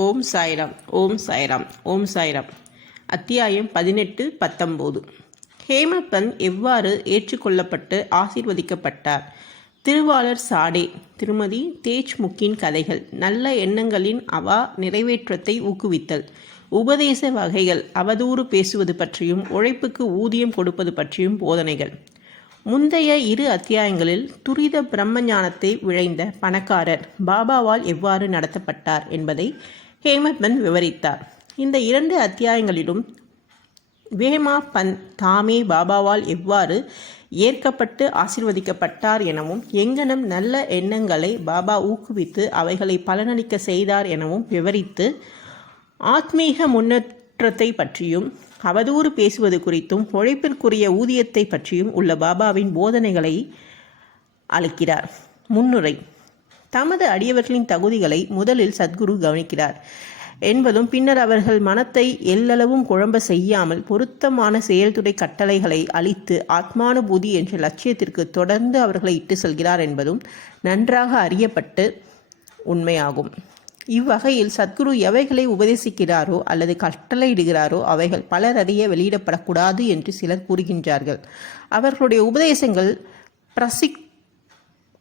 ஓம் சாய்ராம். ஓம் சாய்ராம். ஓம் சாய்ராம். அத்தியாயம் 18-19. ஹேமபந்த் எவ்வாறு ஏற்றுக்கொள்ளப்பட்டு ஆசீர்வதிக்கப்பட்டார். திருவாளர் சாடே. திருமதி தேஜ்முக்கின் கதைகள். நல்ல எண்ணங்களின் அவா நிறைவேற்றத்தை ஊக்குவித்தல். உபதேச வகைகள். அவதூறு பேசுவது பற்றியும் உழைப்புக்கு ஊதியம் கொடுப்பது பற்றியும் போதனைகள். முந்தைய 2 அத்தியாயங்களில் துரித பிரம்ம ஞானத்தை விழைந்த பணக்காரர் பாபாவால் எவ்வாறு நடத்தப்பட்டார் என்பதை ஹேமபந்த் விவரித்தார். இந்த 2 அத்தியாயங்களிலும் ஹேமபந்த் தாமே பாபாவால் எவ்வாறு ஏற்கப்பட்டு ஆசீர்வதிக்கப்பட்டார் எனவும் எங்கனம் நல்ல எண்ணங்களை பாபா ஊக்குவித்து அவைகளை பலனளிக்க செய்தார் எனவும் விவரித்து ஆத்மீக முன்னேற்றத்தை பற்றியும் அவதூறு பேசுவது குறித்தும் உழைப்பிற்குரிய ஊதியத்தை பற்றியும் உள்ள பாபாவின் போதனைகளை அளிக்கிறார். முன்னுரை. தமது அடியவர்களின் தகுதிகளை முதலில் சத்குரு கவனிக்கிறார் என்பதும் பின்னர் அவர்கள் மனத்தை எல்லளவும் குழம்ப செய்யாமல் பொருத்தமான செயல்துறை கட்டளைகளை அளித்து ஆத்மானுபூதி என்ற லட்சியத்திற்கு தொடர்ந்து அவர்களை இட்டு செல்கிறார் என்பதும் நன்றாக அறியப்பட்டு உண்மையாகும். இவ்வகையில் சத்குரு எவைகளை உபதேசிக்கிறாரோ அல்லது கட்டளையிடுகிறாரோ அவைகள் பலர் அறிய வெளியிடப்படக்கூடாது என்று சிலர் கூறுகின்றார்கள். அவர்களுடைய உபதேசங்கள்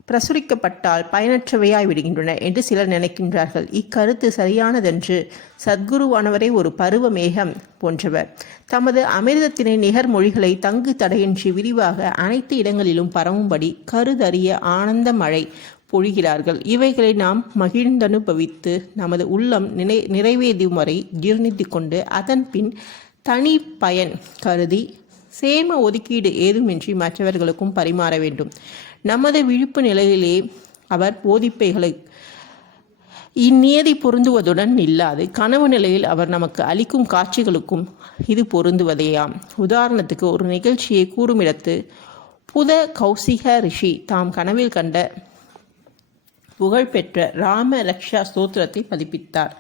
பிரசுரிக்கப்பட்டால் பயனற்றவையாய் விடுகின்றன என்று சிலர் நினைக்கின்றார்கள். இக்கருத்து சரியானதென்று. சத்குருவானவரை ஒரு பருவ மேகம் போன்றவர். தமது அமிர்தத்தினை நிகர் மொழிகளை தங்கு தடையின்றி விரிவாக அனைத்து இடங்களிலும் பரவும்படி கருதறிய ஆனந்த மழை பொழிகிறார்கள். இவைகளை நாம் மகிழ்ந்தனுபவித்து நமது உள்ளம் நிறைவேறும் வரை ஜீர்ணித்து கொண்டு அதன் பின் தனி பயன் கருதி சேம ஒதுக்கீடு ஏதுமின்றி மற்றவர்களுக்கும் பரிமாற வேண்டும். நமது விழிப்பு நிலையிலே அவர் போதிப்பைகளை இந்நியதி பொருந்துவதுடன் இல்லாது கனவு நிலையில் அவர் நமக்கு அளிக்கும் காட்சிகளுக்கும் இது பொருந்துவதேயாம். உதாரணத்துக்கு ஒரு நிகழ்ச்சியை கூறுமிடத்து புத கௌசிக ரிஷி தாம் கனவில் கண்ட புகழ்பெற்ற ராம ரக்ஷா ஸ்தோத்திரத்தை பதிப்பித்தார்.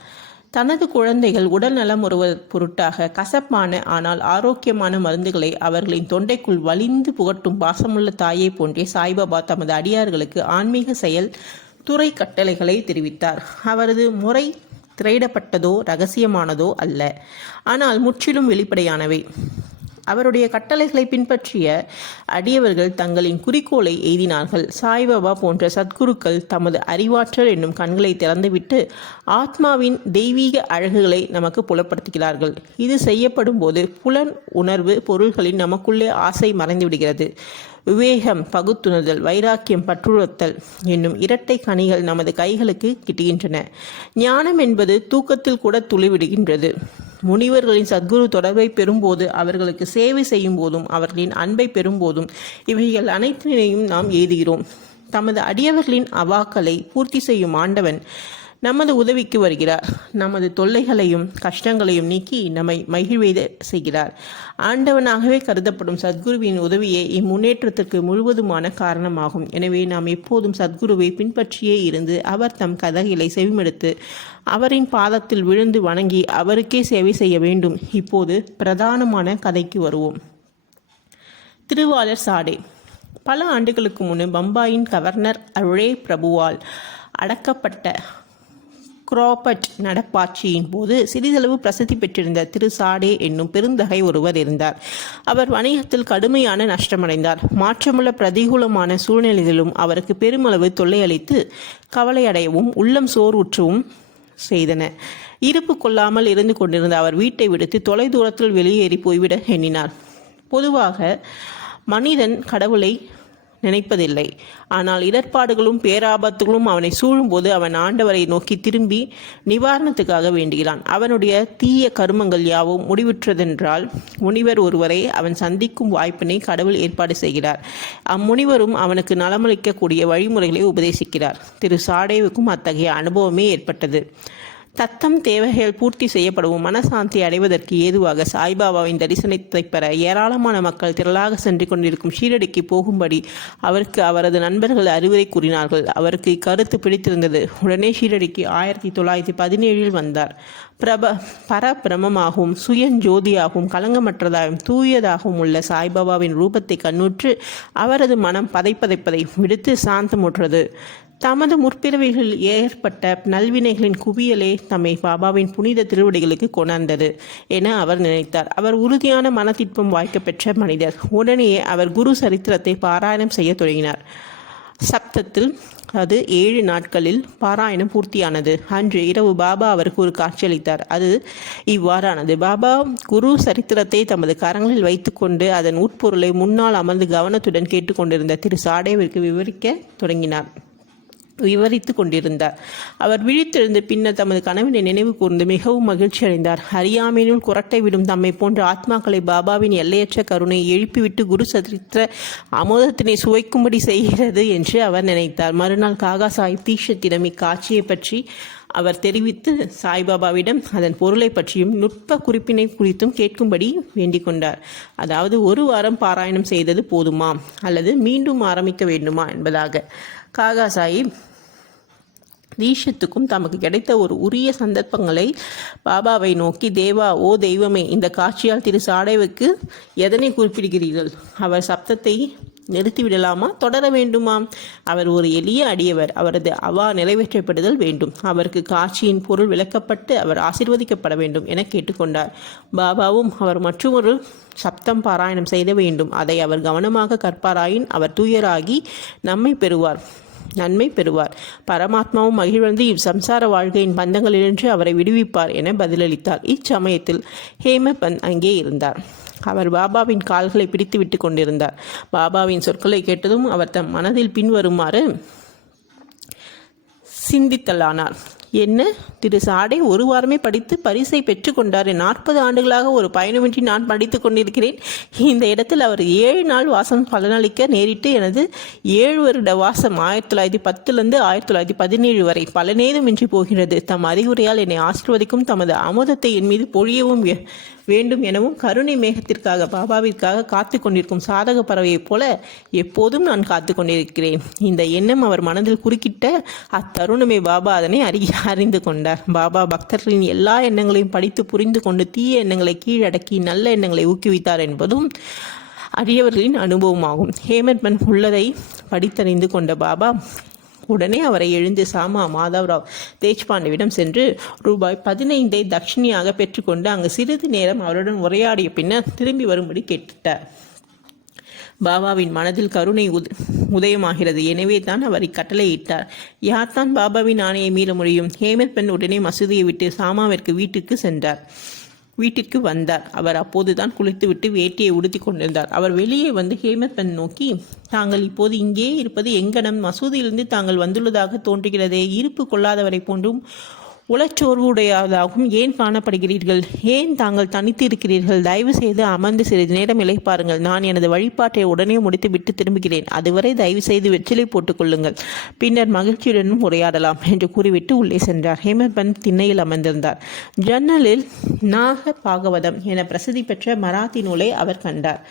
தனது குழந்தைகள் உடல் நலம் பொருட்டாக கசப்பான ஆனால் ஆரோக்கியமான மருந்துகளை அவர்களின் தொண்டைக்குள் வலிந்து புகட்டும் பாசமுள்ள தாயை போன்றே சாய்பாபா தமது அடியார்களுக்கு ஆன்மீக செயல் துறை கட்டளைகளை தெரிவித்தார். அவரது முறை திரையிடப்பட்டதோ இரகசியமானதோ அல்ல, ஆனால் முற்றிலும் வெளிப்படையானவை. அவருடைய கட்டளைகளை பின்பற்றிய அடியவர்கள் தங்களின் குறிக்கோளை எய்தினார்கள். சாய்பாபா போன்ற சத்குருக்கள் தமது அறிவாற்றல் என்னும் கண்களை திறந்துவிட்டு ஆத்மாவின் தெய்வீக அழகுகளை நமக்கு புலப்படுத்துகிறார்கள். இது செய்யப்படும் போது புலன் உணர்வு பொருள்களின் நமக்குள்ளே ஆசை மறைந்துவிடுகிறது. விவேகம், பகுத்துணர்தல், வைராக்கியம், பற்றுறுத்தல் என்னும் இரட்டை கனிகள் நமது கைகளுக்கு கிட்டுகின்றன. ஞானம் என்பது தூக்கத்தில் கூட துளிவிடுகின்றது. முனிவர்களின் சத்குரு தொடர்பை பெறும்போது, அவர்களுக்கு சேவை செய்யும் போதும், அவர்களின் அன்பை பெறும்போதும் இவைகள் அனைத்தினையும் நாம் எய்துகிறோம். தமது அடியவர்களின் அவாக்களை பூர்த்தி செய்யும் ஆண்டவன் நமது உதவிக்கு வருகிறார். நமது தொல்லைகளையும் கஷ்டங்களையும் நீக்கி நம்மை மகிழ்வெய்த செய்கிறார். ஆண்டவனாகவே கருதப்படும் சத்குருவின் உதவியே இம்முன்னேற்றத்திற்கு முழுவதுமான காரணமாகும். எனவே நாம் எப்போதும் சத்குருவை பின்பற்றியே இருந்து அவர் தம் கதைகளை செவிமெடுத்து அவரின் பாதத்தில் விழுந்து வணங்கி அவருக்கே சேவை செய்ய வேண்டும். இப்போது பிரதானமான கதைக்கு வருவோம். திருவாளர் சாடே. பல ஆண்டுகளுக்கு முன் பம்பாயின் கவர்னர் அழே பிரபுவால் அடக்கப்பட்ட குரோபட் நடப்பாட்சியின் போது சிறிதளவு பிரசித்தி பெற்றிருந்த திரு சாடே என்னும் பெருந்தகை ஒருவர் இருந்தார். அவர் வணிகத்தில் கடுமையான நஷ்டமடைந்தார். மாற்றமுள்ள பிரதிகூலமான சூழ்நிலைகளிலும் அவருக்கு பெருமளவு தொல்லை அளித்து கவலையடையவும் உள்ளம் சோர்வுற்றவும் செய்தன. இருப்பு கொள்ளாமல் இருந்து கொண்டிருந்த அவர் வீட்டை விடுத்து தொலை தூரத்தில் வெளியேறி போய்விட எண்ணினார். பொதுவாக மனிதன் கடவுளை நினைப்பதில்லை. ஆனால் இடர்பாடுகளும் பேராபத்துகளும் அவனை சூழும்போது அவன் ஆண்டவரை நோக்கி திரும்பி நிவாரணத்துக்காக வேண்டுகிறான். அவனுடைய தீய கருமங்கள் யாவும் முடிவுற்றதென்றால் முனிவர் ஒருவரை அவன் சந்திக்கும் வாய்ப்பினை கடவுள் ஏற்பாடு செய்கிறார். அம்முனிவரும் அவனுக்கு நலமளிக்கக்கூடிய வழிமுறைகளை உபதேசிக்கிறார். திரு சாடேவுக்கும் அத்தகைய அனுபவமே ஏற்பட்டது. தத்தம் தேவைகள் பூர்த்தி செய்யப்படவும் மனசாந்தி அடைவதற்கு ஏதுவாக சாய்பாபாவின் தரிசனத்தை பெற ஏராளமான மக்கள் திரளாக சென்று கொண்டிருக்கும் ஷீரடிக்கு போகும்படி அவருக்கு அவரது நண்பர்கள் அறிவுரை கூறினார்கள். அவருக்கு இக்கருத்து பிடித்திருந்தது. உடனே ஷீரடிக்கு 1917 வந்தார். பரபிரமமாகவும் சுயஞ்சோதியாகவும் கலங்கமற்றதாகவும் தூயதாகவும் உள்ள சாய்பாபாவின் ரூபத்தை கண்ணுற்று அவரது மனம் பதைப்பதைப்பதை விடுத்து சாந்தமுற்றது. தமது முற்பிறவிகளில் ஏற்பட்ட நல்வினைகளின் குவியலே தம்மை பாபாவின் புனித திருவடிகளுக்கு கொணர்ந்தது என அவர் நினைத்தார். அவர் உறுதியான மனத்திற்பம் வாய்க்க பெற்ற மனிதர். உடனேயே அவர் குரு சரித்திரத்தை பாராயணம் செய்ய தொடங்கினார். சப்தத்தில் அது 7 நாட்களில் பாராயணம் பூர்த்தியானது. அன்று இரவு பாபா அவருக்கு ஒரு காட்சியளித்தார். அது இவ்வாறானது. பாபா குரு சரித்திரத்தை தமது கரங்களில் வைத்துக்கொண்டு அதன் உட்பொருளை முன்னால் அமர்ந்து கவனத்துடன் கேட்டுக்கொண்டிருந்த திரு சாடேவிற்கு விவரித்து கொண்டிருந்தார். அவர் விழித்தெழுந்து பின்னர் தமது கனவினை நினைவு கூர்ந்து மிகவும் மகிழ்ச்சி அடைந்தார். அறியாமையினுள் குரட்டை விடும் தம்மை போன்ற ஆத்மாக்களை பாபாவின் எல்லையற்ற கருணை எழுப்பிவிட்டு குரு சரித்திர அமுதத்தினை சுவைக்கும்படி செய்கிறது என்று அவர் நினைத்தார். மறுநாள் காகா சாஹிப் தீக்ஷத்திடம் இக்காட்சியை பற்றி அவர் தெரிவித்து சாய்பாபாவிடம் அதன் பொருளை பற்றியும் நுட்ப குறிப்பினை குறித்தும் கேட்கும்படி வேண்டிக் கொண்டார். அதாவது 1 வாரம் பாராயணம் செய்தது போதுமா அல்லது மீண்டும் ஆரம்பிக்க வேண்டுமா என்பதாக. காகா சாஹிப் தீஷத்துக்கும் தமக்கு கிடைத்த ஒரு உரிய சந்தர்ப்பங்களை பாபாவை நோக்கி, தேவா, ஓ தெய்வமே, இந்த காட்சியால் திரு சாடேவுக்கு எதனை குறிப்பிடுகிறீர்கள்? அவர் சப்தத்தை நிறுத்திவிடலாமா, தொடர வேண்டுமா? அவர் ஒரு எளிய அடியவர். அவரது அவா நிறைவேற்றப்படுதல் வேண்டும். அவருக்கு காட்சியின் பொருள் விளக்கப்பட்டு அவர் ஆசீர்வதிக்கப்பட வேண்டும் என கேட்டுக்கொண்டார். பாபாவும் அவர் மற்றொரு சப்தம் பாராயணம் செய்த வேண்டும். அதை அவர் கவனமாக கற்பாராயின் அவர் தூயராகி நன்மை பெறுவார். பரமாத்மாவும் மகிழ்ந்து இவ்சம்சார வாழ்க்கையின் பந்தங்களினின்று அவரை விடுவிப்பார் என பதிலளித்தார். இச்சமயத்தில் ஹேமபந்த் அங்கே இருந்தார். அவர் பாபாவின் கால்களை பிடித்து விட்டு கொண்டிருந்தார். பாபாவின் சொற்களை கேட்டதும் அவர் தம் மனதில் பின்வருமாறு சிந்தித்தலானார். என்ன, திரு சாடே 1 வாரமே படித்து பரிசை பெற்றுக்கொண்டார். 40 ஆண்டுகளாக ஒரு பயணமின்றி நான் படித்து கொண்டிருக்கிறேன். இந்த இடத்தில் அவர் 7 நாள் வாசம் பலனளிக்க நேரிட்டு எனது 7 வருட வாசம் 1910 1917 வரை பலனேதுமின்றி போகிறது. தம் அறிவுரையால் என்னை ஆசீர்வதிக்கும் தமது அமுதத்தை என் மீது பொழியவும் வேண்டும் எனவும் கருணை மேகத்திற்காக பாபாவிற்காக காத்து கொண்டிருக்கும் சாதக பறவையைப் போல எப்போதும் நான் காத்து கொண்டிருக்கிறேன். இந்த எண்ணம் அவர் மனதில் குறுக்கிட்ட அத்தருணமே பாபா அதனை அறிந்து கொண்டார். பாபா பக்தர்களின் எல்லா எண்ணங்களையும் படித்து புரிந்து கொண்டு தீய எண்ணங்களை கீழடக்கி நல்ல எண்ணங்களை ஊக்குவித்தார் என்பதும் அடியவர்களின் அனுபவமாகும். ஹேமந்த் உள்ளதை படித்தறிந்து கொண்ட பாபா உடனே அவரை எழுந்து சாமா மாதவராவ் தேஜ்பாண்டேவிடம் சென்று ரூபாய் 15 தட்சிணியாக பெற்றுக்கொண்டு அங்கு சிறிது நேரம் அவருடன் உரையாடிய பின்னர் திரும்பி வரும்படி கேட்டுட்டார். பாபாவின் மனதில் கருணை உதயமாகிறது. எனவே தான் அவர் இக்கட்டளையிட்டார். யார்தான் பாபாவின் ஆணையை மீற முடியும்? ஹேமந்த் உடனே மசூதியை விட்டு சாமாவிற்கு வீட்டிற்கு வந்தார். அவர் அப்போதுதான் குளித்துவிட்டு வேட்டியை உடுத்தி கொண்டிருந்தார். அவர் வெளியே வந்து ஹேமந்த் நோக்கி, தாங்கள் இப்போது இங்கே இருப்பது எங்கனம்? மசூதியிலிருந்து தாங்கள் வந்துள்ளதாக தோன்றுகிறதே. இருப்பு கொள்ளாதவரை போன்றும் உளச்சோர்வுடையதாகவும் ஏன் காணப்படுகிறீர்கள்? ஏன் தாங்கள் தனித்து இருக்கிறீர்கள்? தயவு செய்து அமர்ந்து சிறிது நேரம் இளைப்பாருங்கள். நான் எனது வழிபாட்டை உடனே முடித்து விட்டு திரும்புகிறேன். அதுவரை தயவு செய்து வெற்றிலை போட்டுக் கொள்ளுங்கள். பின்னர் மகிழ்ச்சியுடனும் உரையாடலாம் என்று கூறிவிட்டு உள்ளே சென்றார். ஹேமந்த் திண்ணையில் அமர்ந்திருந்தார். ஜன்னலில் நாக பாகவதம் என பிரசித்தி பெற்ற மராத்தி நூலை அவர் கண்டார்.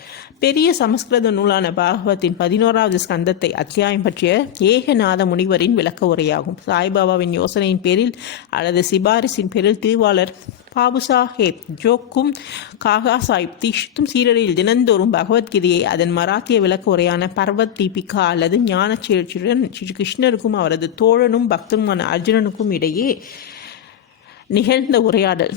பெரிய சமஸ்கிருத நூலான பாகவத்தின் 11வது ஸ்கந்தத்தை அத்தியாயம் பற்றிய ஏகநாத முனிவரின் விளக்க உரையாகும். சாய்பாபாவின் யோசனையின் பேரில் அல்லது சிபாரிசின் பேரில் திருவாளர் பாபுசாஹேப் ஜோக்கும் காகா சாஹிப் தீக்ஷித்தும் சீரடியில் தினந்தோறும் பகவத்கீதையை அதன் மராத்திய விளக்க உரையான பர்வத் தீபிகா அல்லது ஞான சேர்ச்சியுடன் ஸ்ரீ கிருஷ்ணருக்கும் அவரது தோழனும் பக்தனுமான அர்ஜுனனுக்கும் இடையே நிகழ்ந்த உரையாடல்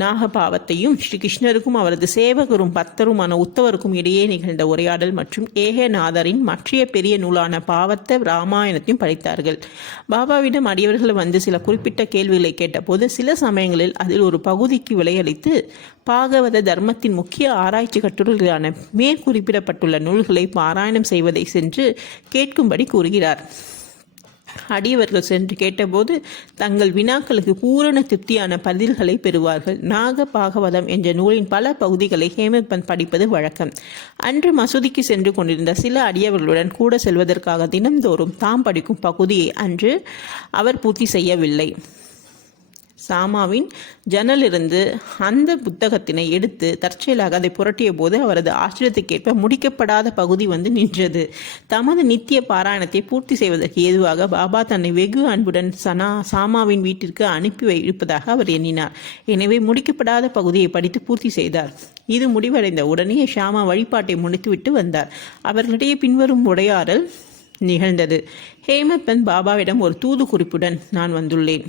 நாகபாவத்தையும் ஸ்ரீ கிருஷ்ணருக்கும் அவரது சேவகரும் பக்தருமான உத்தவருக்கும் இடையே நிகழ்ந்த உரையாடல் மற்றும் ஏகநாதரின் மற்றைய பெரிய நூலான பாவத்த ராமாயணத்தையும் படித்தார்கள். பாபாவிடம் அடியவர்கள் வந்து சில குறிப்பிட்ட கேள்விகளை கேட்டபோது சில சமயங்களில் அதில் ஒரு பகுதிக்கு விலையளித்து பாகவத தர்மத்தின் முக்கிய ஆராய்ச்சி கட்டுரைகளான மேற்குறிப்பிடப்பட்டுள்ள நூல்களை பாராயணம் செய்வதை சென்று கேட்கும்படி கூறுகிறார். அடியவர்கள் சென்று கேட்டபோது தங்கள் வினாக்களுக்கு பூரண திருப்தியான பதில்களை பெறுவார்கள். நாக பாகவதம் என்ற நூலின் பல பகுதிகளை ஹேமந்த் படிப்பது வழக்கம். அன்று மசூதிக்கு சென்று கொண்டிருந்த சில அடியவர்களுடன் கூட செல்வதற்காக தினந்தோறும் தாம் படிக்கும் பகுதியை அன்று அவர் பூர்த்தி செய்யவில்லை. சாமாவின் ஜன்னலிருந்து அந்த புத்தகத்தினை எடுத்து தற்செயலாக அதை புரட்டிய போது அவரது ஆச்சரியத்துக்கேற்ப முடிக்கப்படாத பகுதி வந்து நின்றது. தமது நித்திய பாராயணத்தை பூர்த்தி செய்வதற்கு ஏதுவாக பாபா தன்னை வெகு அன்புடன் சாமாவின் வீட்டிற்கு அனுப்பி இருப்பதாக அவர் எண்ணினார். எனவே முடிக்கப்படாத பகுதியை படித்து பூர்த்தி செய்தார். இது முடிவடைந்த உடனே ஷாமா வழிபாட்டை முடித்துவிட்டு வந்தார். அவர்களிடையே பின்வரும் உரையாடல் நிகழ்ந்தது. ஹேமந்த் பாபாவிடம் ஒரு தூது குறிப்புடன் நான் வந்துள்ளேன்.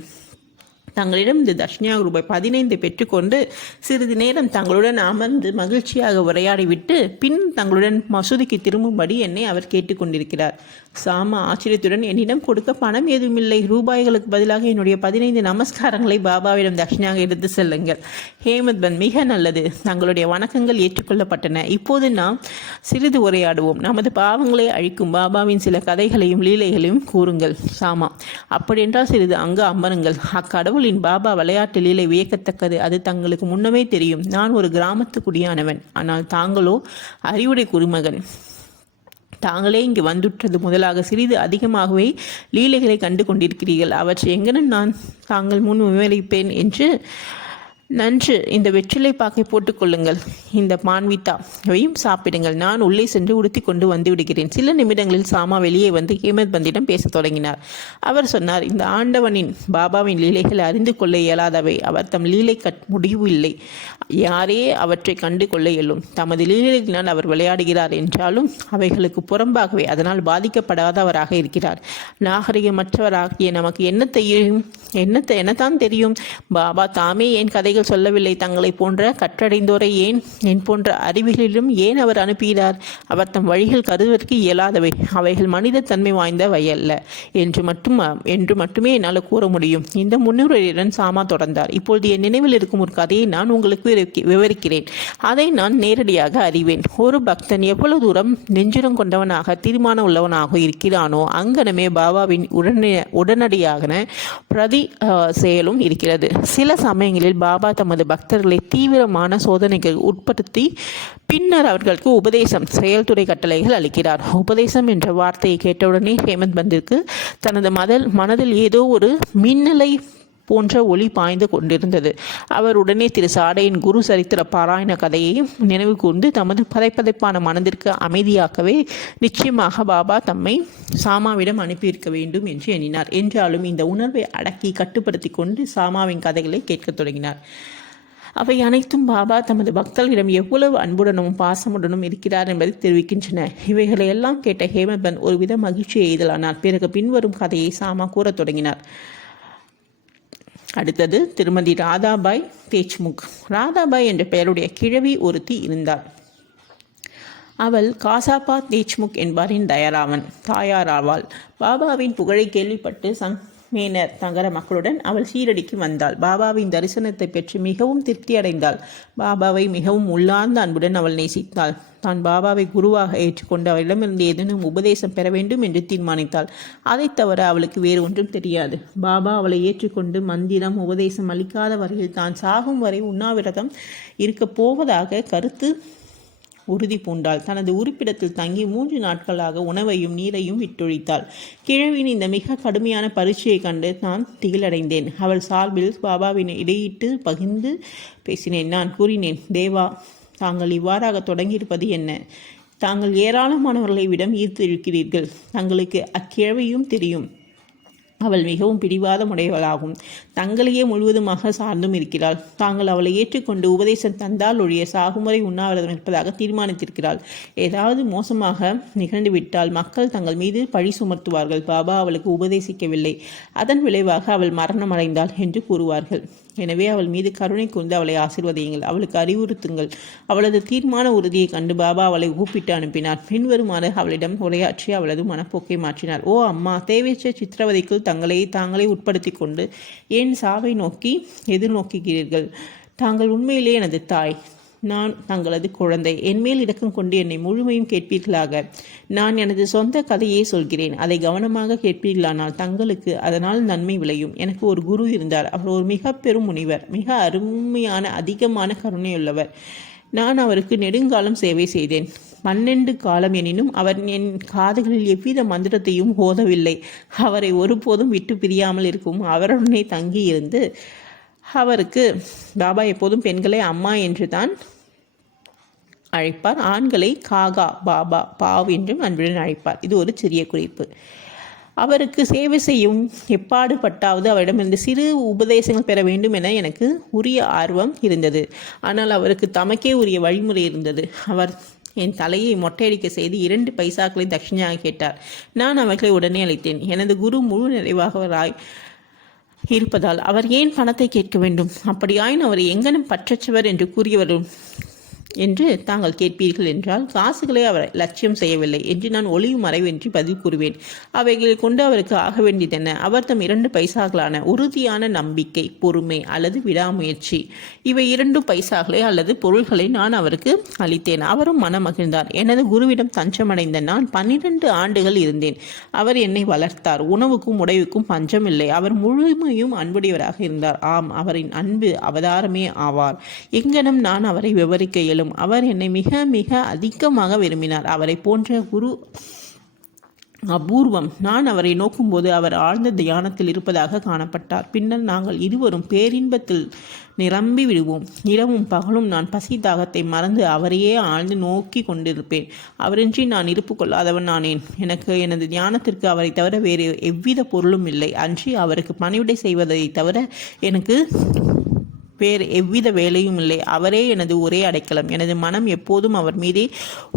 தங்களிடம் இந்த தர்ஷனியாக ரூபாய் 15 பெற்றுக்கொண்டு சிறிது நேரம் தங்களுடன் அமர்ந்து மகிழ்ச்சியாக உரையாடிவிட்டு பின் தங்களுடன் மசூதிக்கு திரும்பும்படி என்னை அவர் கேட்டுக்கொண்டிருக்கிறார். சாமா ஆச்சரியத்துடன், என்னிடம் கொடுக்க பணம் ஏதுமில்லை, ரூபாய்களுக்கு பதிலாக என்னுடைய 15 நமஸ்காரங்களை பாபாவிடம் தட்சிணையாக எடுத்து செல்லுங்கள். ஹேமந்த், மிக நல்லது, தங்களுடைய வணக்கங்கள் ஏற்றுக்கொள்ளப்பட்டன. இப்போது நாம் சிறிது உரையாடுவோம். நமது பாவங்களை அழிக்கும் பாபாவின் சில கதைகளையும் லீலைகளையும் கூறுங்கள். சாமா, அப்படியென்றால் சிறிது அங்கு அமருங்கள். அக்கடவுளின் பாபா விளையாட்டு லீலை வியக்கத்தக்கது. அது தங்களுக்கு முன்னமே தெரியும். நான் ஒரு கிராமத்து குடியானவன், ஆனால் தாங்களோ அறிவுடை குருமகன். தாங்களே இங்கு வந்துற்றது முதலாக சிறிது அதிகமாகவே லீலைகளை கண்டு கொண்டிருக்கிறீர்கள். அவற்றை எங்கனும் நான் தாங்கள் முன் விவரிப்பேன் என்று. நன்று, இந்த வெற்றிலை பாக்கை போட்டுக்கொள்ளுங்கள். இந்த மான்வித்தாவையும் சாப்பிடுங்கள். நான் உள்ளே சென்று உடுத்தி கொண்டு வந்து விடுகிறேன். சில நிமிடங்களில் சாமா வெளியே வந்து ஹேமந்த் பேசத் தொடங்கினார். அவர் சொன்னார், இந்த ஆண்டவனின் பாபாவின் லீலைகள் அறிந்து கொள்ள இயலாதவை. அவர் தம் லீலை முடிவு இல்லை. யாரே அவற்றை கண்டு கொள்ள இயலும். தமது லீலைகளினால் அவர் விளையாடுகிறார் என்றாலும் அவைகளுக்கு புறம்பாகவே, அதனால் பாதிக்கப்படாதவராக இருக்கிறார். நாகரிகமற்றவராகிய நமக்கு என்னத்தான் தெரியும்? பாபா தாமே ஏன் கதைகள் சொல்லவில்லை? தங்களை போன்ற கற்றடைந்தோரை ஏன், என் போன்ற அறிவிகளிலும் ஏன் அவர் அனுப்புகிறார்? அவர் தம் வழிகள் கருதுவதற்கு இயலாதவை. அவைகள் மனித தன்மை வாய்ந்தவை அல்ல என்று மட்டுமே என்னால் கூற முடியும். இந்த முன்னுரையுடன் சாமா தொடர்ந்தார். இப்பொழுது என் நினைவில் இருக்கும் ஒரு கதையை நான் உங்களுக்கு விவரிக்கிறேன். அதை நான் நேரடியாக அறிவேன். ஒரு பக்தன் எவ்வளவு தூரம் நெஞ்சுரம் கொண்டவனாக தீர்மானம் உள்ளவனாக இருக்கிறானோ அங்கனமே பாபாவின் உடனடியாக பிரதி செயலும் இருக்கிறது. சில சமயங்களில் பாபா தமது பக்தர்களை தீவிரமான சோதனைக்கு உட்படுத்தி பின்னர் அவர்களுக்கு உபதேசம், செயல்துறை கட்டளைகள் அளிக்கிறார். உபதேசம் என்ற வார்த்தையை கேட்டவுடனே ஹேமந்த் தனது மனதில் ஏதோ ஒரு மின்னலை போன்ற ஒளி பாய்ந்து கொண்டிருந்தது. அவர் உடனே திரு சாடையின் குரு சரித்திர பாராயண கதையையும் நினைவு கூர்ந்து தமது பதைப்பதைப்பான மனதிற்கு அமைதியாக்கவே நிச்சயமாக பாபா தம்மை சாமாவிடம் அனுப்பியிருக்க வேண்டும் என்று எண்ணினார். என்றாலும் இந்த உணர்வை அடக்கி கட்டுப்படுத்தி கொண்டு சாமாவின் கதைகளை கேட்கத் தொடங்கினார். அவை அனைத்தும் பாபா தமது பக்தர்களிடம் எவ்வளவு அன்புடனும் பாசமுடனும் இருக்கிறார் என்பதை தெரிவிக்கின்றன. இவைகளை எல்லாம் கேட்ட ஹேமந்த் ஒருவித மகிழ்ச்சியை எய்தலானார். பிறகு பின்வரும் கதையை சாமா கூறத் தொடங்கினார். அடுத்தது திருமதி ராதாபாய் தேச்முக். ராதாபாய் என்ற பெயருடைய கிழவி ஒருத்தி இருந்தாள். அவள் காசாபா தேச்முக் என்பாரின் தாயாராவாள். பாபாவின் புகழை கேள்விப்பட்டு மேனர் நகர மக்களுடன் அவள் சீரடிக்கு வந்தாள். பாபாவின் தரிசனத்தை பெற்று மிகவும் திருப்தி அடைந்தாள். பாபாவை மிகவும் உள்ளார்ந்த அன்புடன் அவள் நேசித்தாள். தான் பாபாவை குருவாக ஏற்றுக்கொண்டு அவரிடமிருந்து ஏதேனும் உபதேசம் பெற வேண்டும் என்று தீர்மானித்தாள். அதை தவிர அவளுக்கு வேறு ஒன்றும் தெரியாது. பாபா அவளை ஏற்றுக்கொண்டு மந்திரம் உபதேசம் அளிக்காத வரையில் தான் சாகும் வரை உண்ணாவிரதம் இருக்கப் போவதாக கருத்து உறுதி பூண்டாள். தனது உறுப்பிடத்தில் தங்கி 3 நாட்களாக உணவையும் நீரையும் விட்டொழித்தாள். கிழவின் இந்த மிக கடுமையான பரீட்சையை கண்டு நான் திகிலடைந்தேன். அவள் சார்பில் பாபாவின் இடையிட்டு பகிர்ந்து பேசினேன். நான் கூறினேன், தேவா, தாங்கள் இவ்வாறாக தொடங்கியிருப்பது என்ன? தாங்கள் ஏராளமானவர்களை விடம் ஈர்த்து இருக்கிறீர்கள். தங்களுக்கு அக்கிழவியும் தெரியும். அவள் மிகவும் பிடிவாதமுடையவளாகும். தங்களையே முழுவதுமாக சார்ந்தும் இருக்கிறாள். தாங்கள் அவளை ஏற்றுக்கொண்டு உபதேசம் தந்தால் ஒழிய சாகுமுறை உண்ணாவிரதம் இருப்பதாக தீர்மானித்திருக்கிறாள். ஏதாவது மோசமாக நிகழ்ந்துவிட்டால் மக்கள் தங்கள் மீது பழி சுமத்துவார்கள். பாபா அவளுக்கு உபதேசிக்கவில்லை, அதன் விளைவாக அவள் மரணம் அடைந்தாள் என்று கூறுவார்கள். எனவே அவள் மீது கருணை கூர்ந்து அவளை ஆசீர்வதியுங்கள், அவளுக்கு அறிவுறுத்துங்கள். அவளது தீர்மான உறுதியை கண்டு பாபா அவளை கூப்பிட்டு அனுப்பினார். பின்வருமாறு அவளிடம் உரையாற்றி அவளது மனப்போக்கை மாற்றினார். ஓ அம்மா, தேவையற்ற சித்திரவதைக்குள் தாங்களே உட்படுத்தி கொண்டு ஏன் சாவை எதிர்நோக்குகிறீர்கள்? தாங்கள் உண்மையிலே எனது தாய். நான் தங்களது குழந்தை. என்மேல் இரக்கம் கொண்டு என்னை முழுமையும் கேட்பீர்களாக. நான் எனது சொந்த கதையை சொல்கிறேன். அதை கவனமாக கேட்பீர்களானால் தங்களுக்கு அதனால் நன்மை விளையும். எனக்கு ஒரு குரு இருந்தார். அவர் ஒரு மிக பெரும் முனிவர், மிக அருமையான அதிகமான கருணையுள்ளவர். நான் அவருக்கு நெடுங்காலம் சேவை செய்தேன், 12 காலம். எனினும் அவர் என் காதுகளில் எவ்வித மந்திரத்தையும் ஓதவில்லை. அவரை ஒருபோதும் விட்டு பிரியாமல் இருக்கும் அவருடனே தங்கி இருந்து அவருக்கு பாபா எப்போதும் பெண்களை அம்மா என்று தான் அழைப்பார். ஆண்களை காகா, பாபா, பாவ் என்றும் அன்புடன் அழைப்பார். இது ஒரு சிறிய குறிப்பு. அவருக்கு சேவை செய்யும் எப்பாடுபட்டாவது அவரிடமிருந்து சிறு உபதேசங்கள் பெற வேண்டும் என எனக்கு உரிய ஆர்வம் இருந்தது. ஆனால் அவருக்கு தமக்கே உரிய வழிமுறை இருந்தது. அவர் என் தலையை மொட்டையடிக்க செய்து 2 பைசாக்களை தட்சிணையாக கேட்டார். நான் அவர்களை உடனே அளித்தேன். எனது குரு முழு நிறைவாகவராய் இருப்பதால் அவர் ஏன் பணத்தை கேட்க வேண்டும்? அப்படியாயின் அவரை எங்கனம் பற்றச்சவர் என்று கூறியவரும் என்று தாங்கள் கேட்பீர்கள் என்றால், காசுகளை அவர் லட்சியம் செய்யவில்லை என்று நான் ஒளியும் மறைவின்றி பதில் கூறுவேன். அவைகளை கொண்டு அவருக்கு ஆக வேண்டியதென்ன? அவர் தம் 2 பைசாக்களான உறுதியான நம்பிக்கை, பொறுமை அல்லது விடாமுயற்சி, இவை 2 பைசாக்களை அல்லது பொருள்களை நான் அவருக்கு அளித்தேன். அவரும் மனம் மகிழ்ந்தார். எனது குருவிடம் தஞ்சமடைந்த நான் 12 ஆண்டுகள் இருந்தேன். அவர் என்னை வளர்த்தார். உணவுக்கும் உடைவுக்கும் பஞ்சமில்லை. அவர் முழுமையும் அன்புடையவராக இருந்தார். ஆம், அவரின் அன்பு அவதாரமே ஆவார். எங்கனம் நான் அவரை விவரிக்க இயலும்? அவர் என்னை மிக மிக அதிகமாக விரும்பினார். அவரை போன்ற குரு அபூர்வம். நான் அவரை நோக்கும்போது அவர் ஆழ்ந்த தியானத்தில் இருப்பதாக காணப்பட்டார். பின்னர் நாங்கள் இருவரும் பேரின்பத்தில் நிரம்பி விடுவோம். இரவும் பகலும் நான் பசி தாகத்தை மறந்து அவரையே ஆழ்ந்து நோக்கி கொண்டிருப்பேன். அவரின்றி நான் இருப்பு கொள்ளாதவன் நானேன். எனக்கு எனது தியானத்திற்கு அவரை தவிர வேறு எவ்வித பொருளும் இல்லை. அன்றி அவருக்கு பணிவிடை செய்வதை தவிர எனக்கு வேறு எவ்வித வேலையும் இல்லை. அவரே எனது ஒரே அடைக்கலம். எனது மனம் எப்போதும் அவர் மீதே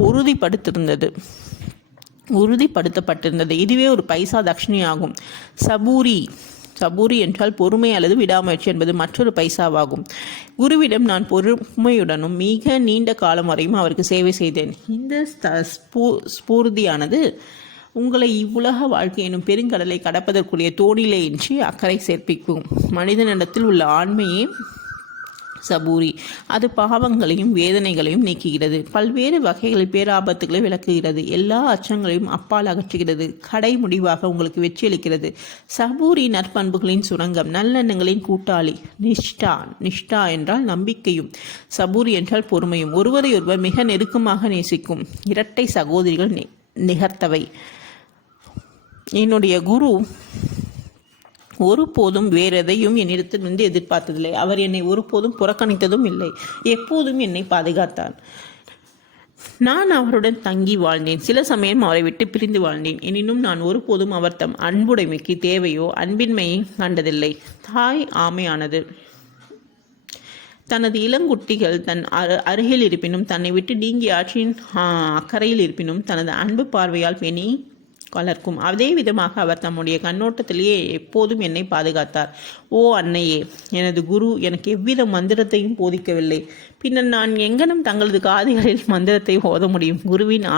உறுதிப்படுத்தப்பட்டிருந்தது. இதுவே ஒரு பைசா தட்சிணையாகும். சபூரி என்றால் பொறுமை அல்லது விடாமுயற்சி என்பது மற்றொரு பைசாவாகும். குருவிடம் நான் பொறுமையுடனும் மிக நீண்ட காலம் வரையும் அவருக்கு சேவை செய்தேன். இந்த ஸ்பூர்தியானது உங்களை இவ்வுலக வாழ்க்கை எனும் பெருங்கடலை கடப்பதற்குரிய தோணிலே இன்றி அக்கறை சேர்ப்பிக்கும். மனிதனிடத்தில் உள்ள ஆண்மையே சபூரி. அது பாவங்களையும் வேதனைகளையும் நீக்குகிறது. பல்வேறு வகைகளில் பேராபத்துகளை விளக்குகிறது. எல்லா அச்சங்களையும் அப்பால் அகற்றுகிறது. கடை முடிவாக உங்களுக்கு வெற்றியளிக்கிறது. சபூரி நற்பண்புகளின் சுரங்கம், நல்லெண்ணங்களின் கூட்டாளி. நிஷ்டா என்றால் நம்பிக்கையும், சபூரி என்றால் பொறுமையும். ஒருவரையொருவர் மிக நெருக்கமாக நேசிக்கும் இரட்டை சகோதரிகள் நிகர்த்தவை. என்னுடைய குரு ஒருபோதும் வேறெதையும் என்னிடத்திலிருந்து எதிர்பார்த்ததில்லை. அவர் என்னை ஒருபோதும் புறக்கணித்ததும் இல்லை. எப்போதும் என்னை பாதுகாத்தார். நான் அவருடன் தங்கி வாழ்ந்தேன். சில சமயம் அவரை விட்டு பிரிந்து வாழ்ந்தேன். எனினும் நான் ஒருபோதும் அவர் தம் அன்புடைமைக்கு தேவையோ அன்பின்மையை கண்டதில்லை. தாய் ஆமையானது. தனது இளங்குட்டிகள் தன் அருகில் இருப்பினும், தன்னை விட்டு நீங்கி ஆற்றின் அக்கறையில் இருப்பினும் தனது அன்பு பார்வையால் பேணி வளர்க்கும். அதே விதமாக அவர் தம்முடைய கண்ணோட்டத்திலேயே எப்போதும் என்னை பாதுகாத்தார். ஓ அன்னையே, எனது குரு எனக்கு எவ்வித மந்திரத்தையும் போதிக்கவில்லை. பின்னர் நான் எங்கனம் தங்களது காதுகளில் மந்திரத்தை ஓத முடியும்? குருவின்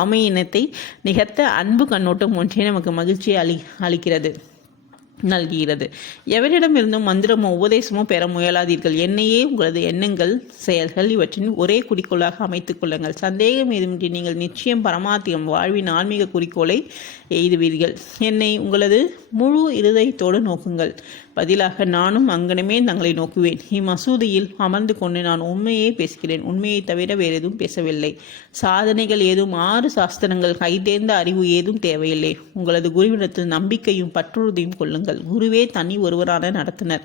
ஆமையினத்தை நிகர்த்த அன்பு கண்ணோட்டம் ஒன்றே நமக்கு மகிழ்ச்சியை நல்கிறது. எவரிடமிருந்தும் மந்திரமோ உபதேசமோ பெற முயலாதீர்கள். என்னையே உங்களது எண்ணங்கள், செயல்கள் இவற்றின் ஒரே குறிக்கோளாக அமைத்துக் கொள்ளுங்கள். சந்தேகம் ஏதுமின்றி நீங்கள் நிச்சயம் பரமாத்தியம் வாழ்வின் ஆன்மீக குறிக்கோளை எய்துவீர்கள். என்னை உங்களது முழு இருதயத்தோடு நோக்குங்கள். பதிலாக நானும் அங்கனமே தங்களை நோக்குவேன். இம்மசூதியில் அமர்ந்து கொண்டு நான் உண்மையே பேசுகிறேன். உண்மையை தவிர வேறு எதுவும் பேசவில்லை. சாதனைகள் ஏதும், 6 சாஸ்திரங்கள், கைதேர்ந்த அறிவு ஏதும் தேவையில்லை. உங்களது குருவிடத்தில் நம்பிக்கையும் பற்றுறுதியும் கொள்ளுங்கள். குருவே தனி ஒருவரான நடத்துனர்,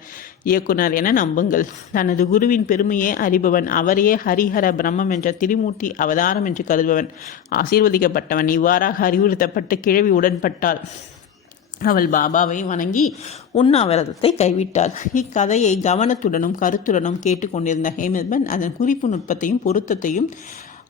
இயக்குனர் என நம்புங்கள். தனது குருவின் பெருமையை அறிபவன், அவரையே ஹரிஹர பிரம்மம் என்ற திரிமூர்த்தி அவதாரம் என்று கருதுபவன் ஆசீர்வதிக்கப்பட்டவன். இவ்வாறாக அறிவுறுத்தப்பட்டு கிழவி உடன்பட்டாள். அவள் பாபாவை வணங்கி உண்ணாவிரதத்தை கைவிட்டாள். இக்கதையை கவனத்துடனும் கருத்துடனும் கேட்டுக்கொண்டிருந்த ஹேமந்த் அதன் குறிப்பு நுட்பத்தையும் பொருத்தத்தையும்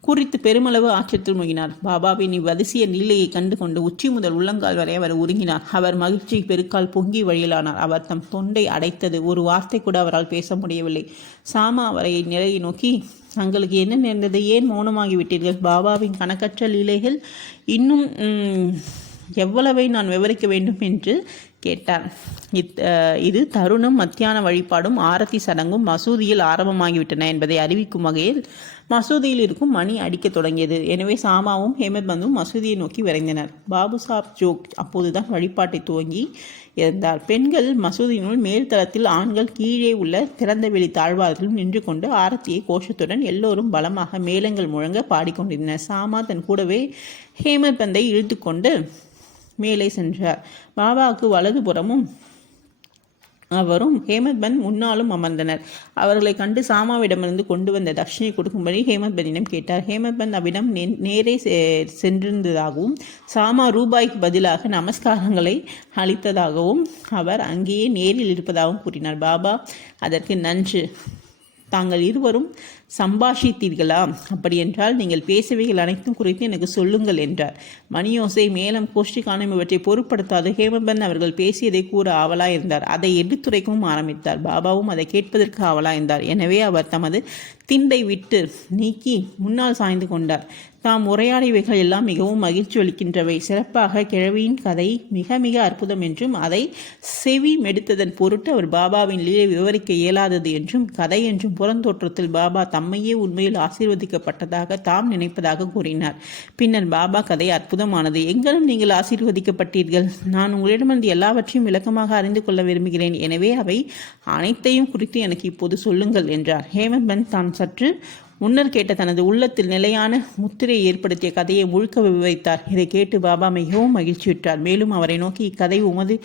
குறித்து பெருமளவு ஆச்சரியத்தில் மூழ்கினார். பாபாவின் இவ்வதிசய நீலையை கண்டு கொண்டு உச்சி முதல் உள்ளங்கால் வரை அவர் உருங்கினார். அவர் மகிழ்ச்சி பெருக்கால் பொங்கி வழியிலானார். அவர் தம் தொண்டை அடைத்தது. ஒரு வார்த்தை கூட அவரால் பேச முடியவில்லை. சாமா அவரை நிலையை நோக்கி, தங்களுக்கு என்ன நேர்ந்தது? ஏன் மௌனமாகிவிட்டீர்கள்? பாபாவின் கணக்கற்ற லீலைகள் இன்னும் எவ்வளவை நான் விவரிக்க வேண்டும் என்று கேட்டார். இது தருணம் மத்தியான வழிபாடும் ஆரத்தி சடங்கும் மசூதியில் ஆரம்பமாகிவிட்டன என்பதை அறிவிக்கும் வகையில் மசூதியில் இருக்கும் மணி அடிக்கத் தொடங்கியது. எனவே சாமாவும் ஹேமந்த்தும் மசூதியை நோக்கி விரைந்தனர். பாபு சாப் ஜோக் அப்போதுதான் வழிபாட்டை துவங்கி இருந்தார். பெண்கள் மசூதியினுள் மேல் தளத்தில், ஆண்கள் கீழே உள்ள திறந்தவெளி தாழ்வாரத்திலும் நின்று கொண்டு ஆரத்தியை கோஷத்துடன் எல்லோரும் பலமாக மேளங்கள் முழங்க பாடிக்கொண்டிருந்தனர். சாமா தன் கூடவே ஹேமந்தை இழுத்து கொண்டு மேலே சென்றார். பாபாவுக்கு வலதுபுறமும் அவரும் ஹேமந்த் முன்னாலும் அமர்ந்தனர். அவர்களை கண்டு சாமாவிடமிருந்து கொண்டு வந்த தட்சிணை கொடுக்கும்படி ஹேமந்த்திடம் கேட்டார். ஹேமந்த் அவ்விடம் நேரே சென்றிருந்ததாகவும் சாமா ரூபாய்க்கு பதிலாக நமஸ்காரங்களை அளித்ததாகவும் அவர் அங்கேயே நேரில் இருப்பதாகவும் கூறினார். பாபா அதற்கு நன்று. தாங்கள் இருவரும் சம்பாஷித்தீர்களா? அப்படியென்றால் நீங்கள் பேசவைகள் அனைத்தும் குறித்து எனக்கு சொல்லுங்கள் என்றார். மணியோசை, மேலம், கோஷ்டி காணும் இவற்றை பொருட்படுத்தாது ஹேமபந்த் அவர்கள் பேசியதை கூற ஆவலாயிருந்தார். அதை எடுத்துரைக்கவும் ஆரம்பித்தார். பாபாவும் அதை கேட்பதற்கு ஆவலாயிருந்தார். எனவே அவர் தமது திண்டை விட்டு நீக்கி முன்னால் சாய்ந்து கொண்டார். தாம் உரையாடியவைகள் எல்லாம் மிகவும் மகிழ்ச்சி அளிக்கின்றவை. சிறப்பாக கிழவியின் கதை மிக மிக அற்புதம் என்றும் அதை செவி மெடுத்ததன் பொருட்டு அவர் பாபாவின் லீலை விவரிக்க இயலாதது என்றும் கதை என்றும் புறந்தோற்றத்தில் பாபா தம்மையே உண்மையில் ஆசீர்வதிக்கப்பட்டதாக தாம் நினைப்பதாக கூறினார். பின்னர் பாபா கதை அற்புதமானது. எங்களும் நீங்கள் ஆசீர்வதிக்கப்பட்டீர்கள். நான் உங்களிடமிருந்து எல்லாவற்றையும் விளக்கமாக அறிந்து கொள்ள விரும்புகிறேன். எனவே அவை அனைத்தையும் குறித்து எனக்கு இப்போது சொல்லுங்கள் என்றார். ஹேமபந்த் தான் சற்று முன்னர் கேட்ட தனது உள்ளத்தில் நிலையான முத்திரையை ஏற்படுத்திய கதையை முழுக்க விவரித்தார். இதை கேட்டு பாபா மிகவும் மகிழ்ச்சியுற்றார். மேலும் அவரை நோக்கி, இக்கதை உமது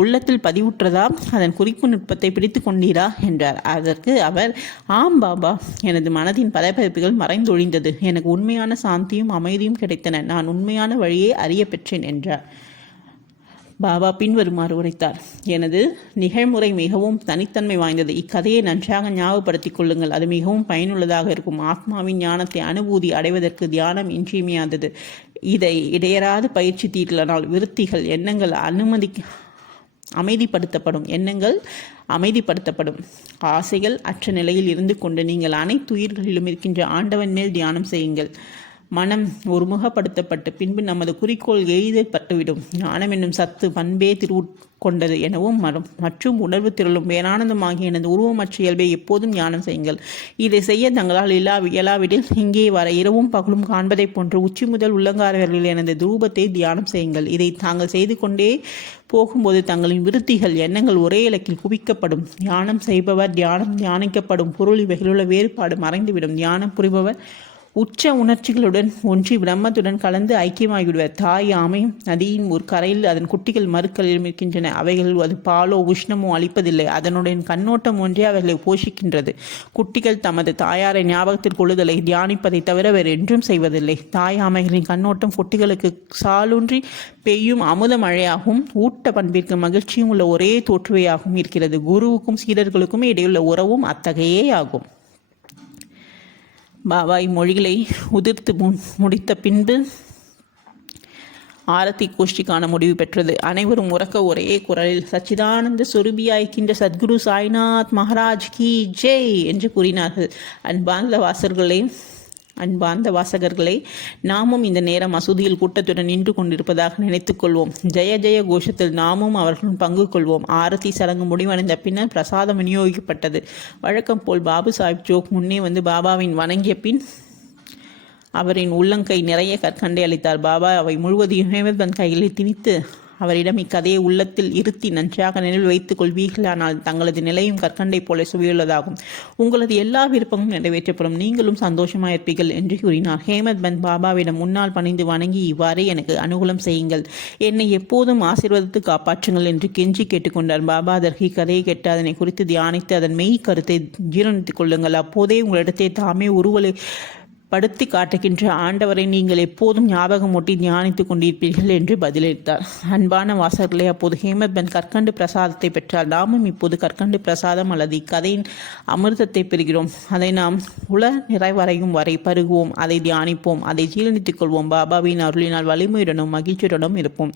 உள்ளத்தில் பதிவுற்றதா? அதன் குறிப்பு நுட்பத்தை பிடித்து கொண்டீரா என்றார். அதற்கு அவர், ஆம் பாபா, எனது மனதின் பதப்பதப்புகள் மறைந்தொழிந்தது. எனக்கு உண்மையான சாந்தியும் அமைதியும் கிடைத்தன. நான் உண்மையான வழியை அறிய பெற்றேன் என்றார். பாபா பின்வருமாறு உரைத்தார். எனது நிகழ்முறை மிகவும் தனித்தன்மை வாய்ந்தது. இக்கதையை நன்றாக ஞாபகப்படுத்திக் கொள்ளுங்கள். அது மிகவும் பயனுள்ளதாக இருக்கும். ஆத்மாவின் ஞானத்தை அனுபூதி அடைவதற்கு தியானம் இன்றியமையாதது. இதை இடையறாது பயிற்சி தீட்டலானால் விருத்திகள், எண்ணங்கள் அமைதிப்படுத்தப்படும். ஆசைகள் அற்ற நிலையில் இருந்து கொண்டு நீங்கள் அனைத்து உயிர்களிலும் இருக்கின்ற ஆண்டவன் மேல் தியானம் செய்யுங்கள். மனம் ஒருமுகப்படுத்தப்பட்டு பின்பு நமது குறிக்கோள் எய்தப்பட்டுவிடும். ஞானம் என்னும் சத்து பண்பே கொண்டது எனவும் மற்றும் உணர்வு திரளும் பேரானந்தமாகிய எனது உருவமற்ற இயல்பை எப்போதும் ஞானம் செய்யுங்கள். இதை செய்ய தங்களால் இயலாவிடில் இங்கே வர இரவும் பகலும் காண்பதைப் போன்று உச்சி முதல் உள்ளங்காரவர்களில் எனது தூபத்தை தியானம் செய்யுங்கள். இதை தாங்கள் செய்து கொண்டே போகும்போது தங்களின் விருத்திகள், எண்ணங்கள் ஒரே இலக்கில் குவிக்கப்படும். தியானம் செய்பவர், தியானிக்கப்படும் பொருள் இவைகளுள்ள வேறுபாடு மறைந்துவிடும். தியானம் புரிபவர் உச்ச உணர்ச்சிகளுடன் ஒன்றி பிரம்மத்துடன் கலந்து ஐக்கியமாகிவிடுவர். தாய் ஆமை நதியின் ஒரு கரையில் அதன் குட்டிகள் மறுக்கலிலும் இருக்கின்றன. அவைகள் அது பாலோ உஷ்ணமோ அளிப்பதில்லை. அதனுடைய கண்ணோட்டம் ஒன்றே அவைகளை போஷிக்கின்றது. குட்டிகள் தமது தாயாரை ஞாபகத்தில் கொள்ளுதலை தியானிப்பதை தவிர வேறு என்றும் செய்வதில்லை. தாய் ஆமைகளின் கண்ணோட்டம் குட்டிகளுக்கு சாலூன்றி பெய்யும் அமுத மழையாகவும் ஊட்ட பண்பிற்கு மகிழ்ச்சியும் உள்ள ஒரே தோற்றுவையாகவும் இருக்கிறது. குருவுக்கும் சீடர்களுக்கும் இடையுள்ள உறவும் அத்தகையே ஆகும். பாபா இம்மொழிகளை உதிர்த்து முடித்த பின்பு ஆரத்தி கோஷ்டிக்கான முடிவு பெற்றது. அனைவரும் உறக்க ஒரே குரலில், சச்சிதானந்த சொரூபியாய்க்கின்ற சத்குரு சாய்நாத் மகாராஜ் கி ஜெய் என்று கூறினார்கள். அன்பார்ந்த வாசகர்களை, நாமும் இந்த நேரம் மசூதியில் கூட்டத்துடன் நின்று கொண்டிருப்பதாக நினைத்துக் கொள்வோம். ஜெய ஜெய கோஷத்தில் நாமும் அவர்களும் பங்கு கொள்வோம். ஆரத்தி சடங்கு முடிவடைந்த பின்னர் பிரசாதம் விநியோகிக்கப்பட்டது. வழக்கம் போல் பாபு சாஹிப் ஜோக் முன்னே வந்து பாபாவின் வணங்கிய பின் அவரின் உள்ளங்கை நிறைய கற்கண்டை அளித்தார். பாபா அவை முழுவதையும் ஹேமபந்த் கைகளில் திணித்து அவரிடம், இக்கதையை உள்ளத்தில் இருத்தி நன்றாக நினைவில் வைத்துக் கொள்வீர்களானால் தங்களது நிலையும் கற்கண்டை போல சுவையுள்ளதாகும். உங்களது எல்லா விருப்பமும் நிறைவேற்றப்படும். நீங்களும் சந்தோஷமாயிருப்பீர்கள் என்று கூறினார். ஹேமபந்த் பாபாவிடம் முன்னால் பணிந்து வணங்கி, இவ்வாறே எனக்கு அனுகூலம் செய்யுங்கள், என்னை எப்போதும் ஆசீர்வதித்து காப்பாற்றுங்கள் என்று கெஞ்சி கேட்டுக்கொண்டார். பாபா அதற்கு, இக்கதையை கேட்டு அதனை குறித்து தியானித்து அதன் மெய் கருத்தை ஜீரணித்துக் கொள்ளுங்கள். அப்போதே உங்களிடத்தை தாமே உருவலை படுத்தி காட்டுகின்ற ஆண்டவரை நீங்கள் எப்போதும் ஞாபகமூட்டி தியானித்துக் கொண்டிருப்பீர்கள் என்று பதிலளித்தார். அன்பான வாசகர்களே, அப்போது ஹேமபந்த் கற்கண்டு பிரசாதத்தை பெற்றார். நாமும் இப்போது கற்கண்டு பிரசாதம் அல்லது இக்கதையின் அமிர்தத்தை பெறுகிறோம். அதை நாம் உல நிறைவறையும் வரை பருகுவோம், அதை தியானிப்போம், அதை ஜீரணித்துக் கொள்வோம். பாபாவின் அருளினால் வலிமையுடனும் மகிழ்ச்சியுடனும் இருப்போம்.